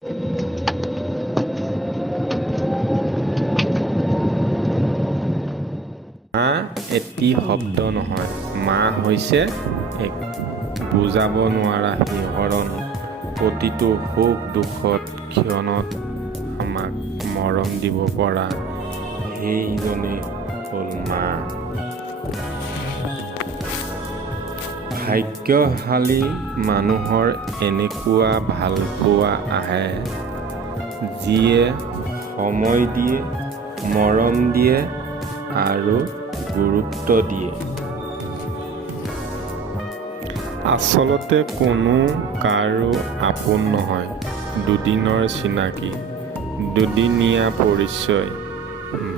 মা এটি শব্দ নহয়, মা হৈছে এক বুজাব নোৱাৰা শিহৰণ। প্ৰতিটো সুখ দুখত ক্ষণত আমাক মৰম দিব পৰা সেইজনেই হ'ল মা। ভাগ্যশালী মানুহৰ এনেকুৱা ভালপোৱা আহে, যিয়ে সময় দিয়ে, মৰম দিয়ে আৰু গুৰুত্ব দিয়ে। আচলতে কোনো কাৰো আপোন নহয়। দুদিনৰ চিনাকি, দুদিনীয়া পৰিচয়,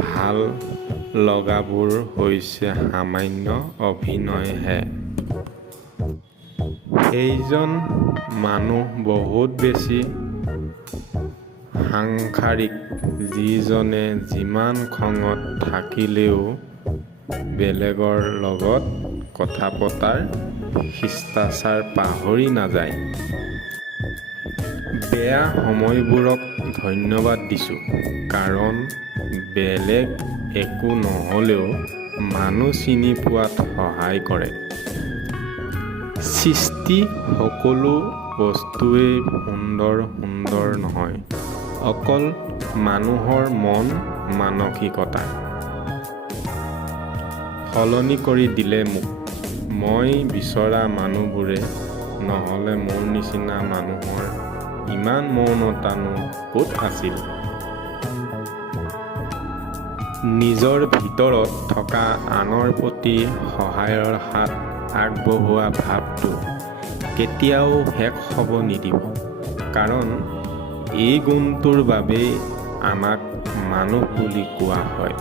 ভাল লগাবোৰ হৈছে সামান্য অভিনয়হে। সেইজন মানুহ বহুত বেছি সাংসাৰিক, যিজনে যিমান খঙত থাকিলেও বেলেগৰ লগত কথা পতাৰ শিষ্টাচাৰ পাহৰি নাযায়। বেয়া সময়বোৰক ধন্যবাদ দিছোঁ, কাৰণ বেলেগ একো নহ'লেও মানুহ চিনি পোৱাত সহায় কৰে। সৃষ্টি সকলো বস্তুৱেই সুন্দৰ নহয়, অকল মানুহৰ মন মানসিকতা সলনি কৰি দিলে মোক। মই বিচৰা মানুহবোৰে নহ'লে মোৰ নিচিনা মানুহৰ ইমান মৌনতানো ক'ত আছিল। নিজৰ ভিতৰত থকা আনৰ প্ৰতি সহায়ৰ হাত আগবঢ়োৱা ভাৱটো কেতিয়াও শেষ হ'ব নিদিব, কাৰণ এই গুণটোৰ বাবেই আমাক মানুহ বুলি কোৱা হয়।